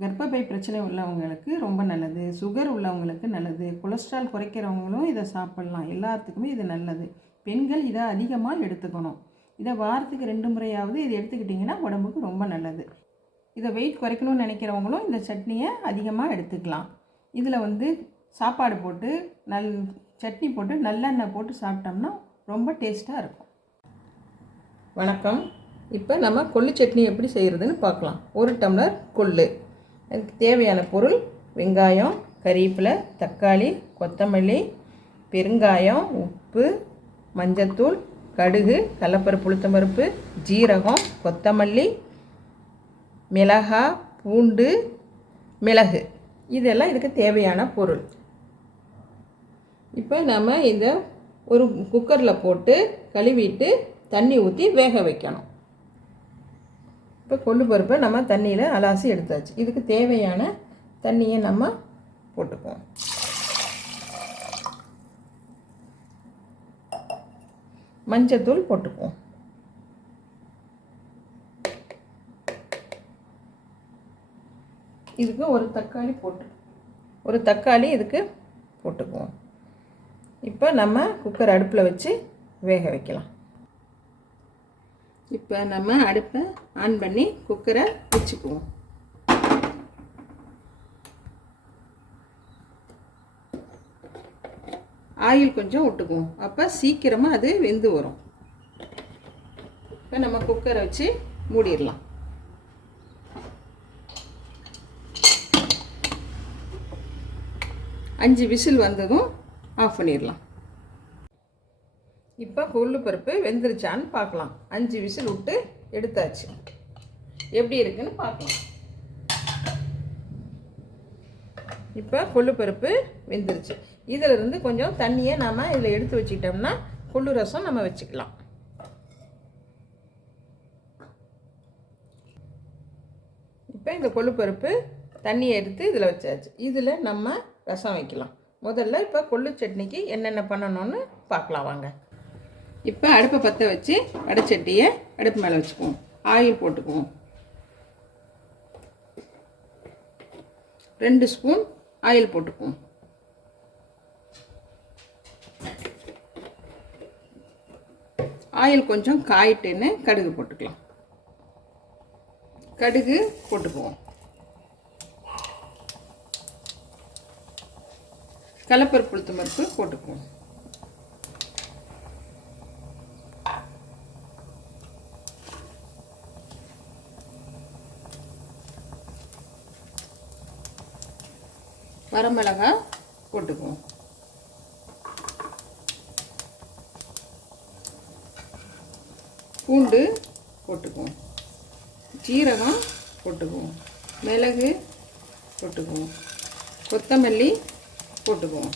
கர்ப்பப்பை பிரச்சனை உள்ளவங்களுக்கு ரொம்ப நல்லது. சுகர் உள்ளவங்களுக்கு நல்லது. கொலஸ்ட்ரால் குறைக்கிறவங்களும் இதை சாப்பிட்லாம். எல்லாத்துக்குமே இது நல்லது. பெண்கள் இதை அதிகமாக எடுத்துக்கணும். இதை வாரத்துக்கு ரெண்டு முறையாவது இது எடுத்துக்கிட்டிங்கன்னா உடம்புக்கு ரொம்ப நல்லது. இதை வெயிட் குறைக்கணும்னு நினைக்கிறவங்களும் இந்த சட்னியை அதிகமாக எடுத்துக்கலாம். இதில் வந்து சாப்பாடு போட்டு நல் சட்னி போட்டு நல்லெண்ணெய் போட்டு சாப்பிட்டோம்னா ரொம்ப டேஸ்ட்டாக இருக்கும். வணக்கம். இப்போ நம்ம கொள்ளு சட்னி எப்படி செய்கிறதுன்னு பார்க்கலாம். ஒரு டம்ளர் கொள்ளு. அதுக்கு தேவையான பொருள் வெங்காயம் கறிவேப்பிலை தக்காளி கொத்தமல்லி பெருங்காயம் உப்பு மஞ்சத்தூள் கடுகு கடலப்பருப்பு உளுத்தம்பருப்பு ஜீரகம் கொத்தமல்லி மிளகா பூண்டு மிளகு. இதெல்லாம் இதுக்கு தேவையான பொருள். இப்போ நம்ம இதை ஒரு குக்கரில் போட்டு கழுவிட்டு தண்ணி ஊற்றி வேக வைக்கணும். இப்போ கொள்ளு பருப்பை நம்ம தண்ணியில் அலாசி எடுத்தாச்சு. இதுக்கு தேவையான தண்ணியை நம்ம போட்டுக்குவோம். மஞ்சத்தூள் போட்டுக்குவோம். இதுக்கு ஒரு தக்காளி போட்டு ஒரு தக்காளி இதுக்கு போட்டுக்குவோம். இப்போ நம்ம குக்கர் அடுப்பில் வச்சு வேக வைக்கலாம். இப்போ நம்ம அடுப்பை ஆன் பண்ணி குக்கரை வச்சுக்குவோம். ஆயில் கொஞ்சம் விட்டுக்குவோம் அப்போ சீக்கிரமாக அது வெந்து வரும். இப்போ நம்ம குக்கரை வச்சு மூடிடலாம். அஞ்சு விசில் வந்ததும் ஆஃப் பண்ணிடலாம். இப்போ கொள்ளு பருப்பு வெந்துருச்சான்னு பார்க்கலாம். அஞ்சு விசில் விட்டு எடுத்தாச்சு. எப்படி இருக்குன்னு பார்க்கலாம். இப்போ கொள்ளு பருப்பு வெந்துருச்சு. இதிலிருந்து கொஞ்சம் தண்ணியை நாம் இதில் எடுத்து வச்சுக்கிட்டோம்னா கொள்ளு ரசம் நம்ம வச்சுக்கலாம். இப்போ இந்த கொள்ளு பருப்பு தண்ணியை எடுத்து இதில் வச்சாச்சு. இதில் நம்ம ரசம் வைக்கலாம். முதல்ல இப்போ கொள்ளு சட்னிக்கு என்னென்ன பண்ணணும்னு பார்க்கலாம் வாங்க. இப்போ அடுப்பை பற்ற வச்சு வடைச்சட்டியை அடுப்பு மேலே வச்சுக்குவோம். ஆயில் போட்டுக்குவோம். ரெண்டு ஸ்பூன் ஆயில் போட்டுக்குவோம். ஆயில் கொஞ்சம் காயிட்டுன்னு கடுகு போட்டுக்கலாம். கடுகு போட்டுக்குவோம். கடலப்பருப்பு உளுத்தம் பருப்பு போட்டுக்குவோம். வரமிளகா போட்டுக்குவோம். பூண்டு போட்டுக்குவோம். ஜீரகம் போட்டுக்குவோம். மிளகு போட்டுக்குவோம். கொத்தமல்லி போட்டுக்குவோம்.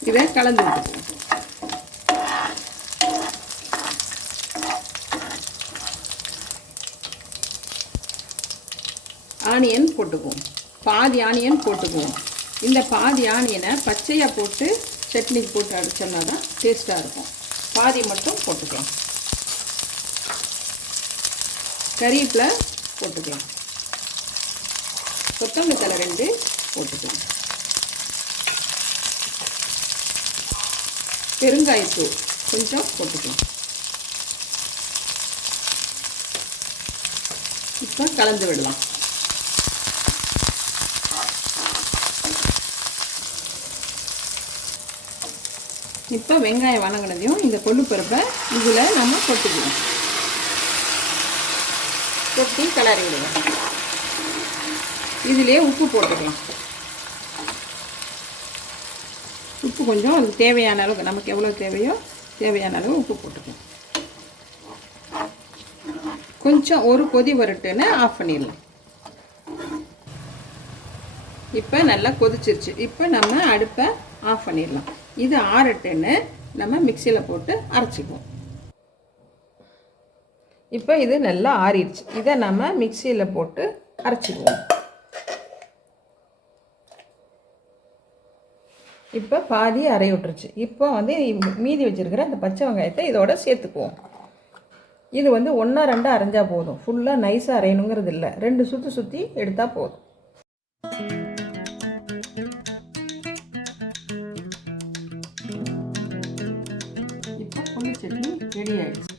இதை கலந்து விட்டுக்குவோம். ஆனியன் போட்டுக்குவோம். பாதி ஆனியன் போட்டுக்குவோம். இந்த பாதி ஆனியனை பச்சையாக போட்டு சட்னிக்கு போட்டு அடித்தோம்னா தான் டேஸ்ட்டாக இருக்கும். பாதி மட்டும் போட்டுக்கலாம். கறிவேப்பிலை போட்டுக்கலாம். கொத்தமல்லி தலை ரெண்டு போட்டுக்கலாம். பெருங்காயத்தூள் கொஞ்சம் போட்டுக்கலாம். இப்போ கலந்து விடலாம். இப்போ வெங்காயம் வணங்கினதையும் இந்த கொள்ளு பருப்பை இதில் நம்ம கொட்டிக்கலாம். கொட்டி கிளறி விடுவோம். இதிலே உப்பு போட்டுக்கலாம். உப்பு கொஞ்சம் அதுக்கு தேவையான அளவுக்கு நமக்கு எவ்வளோ தேவையோ தேவையான அளவு உப்பு போட்டுக்கலாம். கொஞ்சம் ஒரு கொதி வரட்டுன்னு ஆஃப் பண்ணிடலாம். இப்போ நல்லா கொதிச்சிருச்சு. இப்போ நம்ம அடுப்பை ஆஃப் பண்ணிடலாம். இது ஆறட்டுன்னு நம்ம மிக்சியில் போட்டு அரைச்சிக்குவோம் இப்போ இது நல்லா ஆறிடுச்சு. இதை நம்ம மிக்சியில் போட்டு அரைச்சிக்குவோம் இப்போ பாதி அரை விட்டுருச்சு. இப்போ வந்து மீதி வச்சுருக்கிற அந்த பச்சை வெங்காயத்தை இதோட சேர்த்துக்குவோம். இது வந்து ஒன்றா ரெண்டாக அரைஞ்சால் போதும். ஃபுல்லாக நைஸாக அரையணுங்கிறது இல்லை. ரெண்டு சுற்றி சுற்றி எடுத்தால் போதும். சட்னி ரெடி ஆயிடுச்சு.